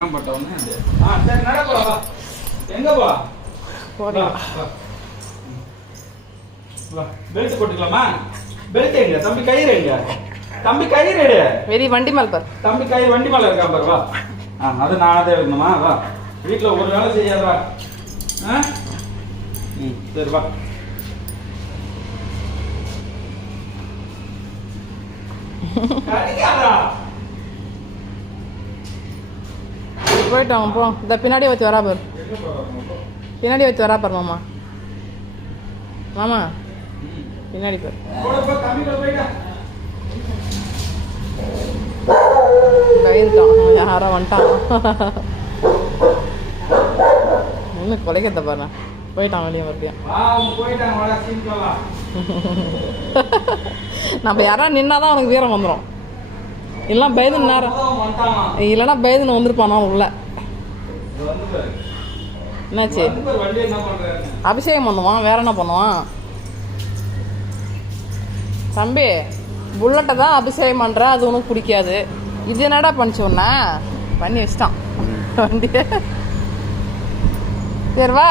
சரி நடப்பா. எங்க போ பெல்ட் போட்டுக்கலாமா? பெல்ட் எங்க? தம்பி கயிறு எங்க? தம்பி கயிறு எடு. வெரி வண்டி மேல பார். தம்பி கயிறு வண்டி மேல இருக்கா பாரு. வா. அது நானே தான் எடுக்கணுமா? வா. வீட்டுல ஒரு வேலை செய்யாதா? சரி வா. போயிட்டோம் போ. இந்த பின்னாடியே வச்சு வரா பாரு. பின்னாடி வச்சு வரா பாரு மாமா. மாமா பின்னாடி பாரு. இருக்கான் யாரோ வந்துட்டான். இன்னும் கொலைக்கத்த பாரு. போயிட்டான் வெளியே மறுபடியும். நம்ம யாராவது நின்னாதான் அவனுக்கு வீரம் வந்துடும். இல்லைன்னா பயதுன்னு நேரம் இல்லைன்னா பயதுன்னு வந்துருப்பானா உள்ள. என்னாச்சு? அபிஷேகம் பண்ணுவான், வேற என்ன பண்ணுவான்? தம்பி புல்லட்டை தான் அபிஷேகம் பண்ணுற, அது உனக்கு பிடிக்காது. இது என்னடா பண்ணிச்சு ஒன்னா பண்ணி வச்சிட்டான் வண்டியை. சரி வா.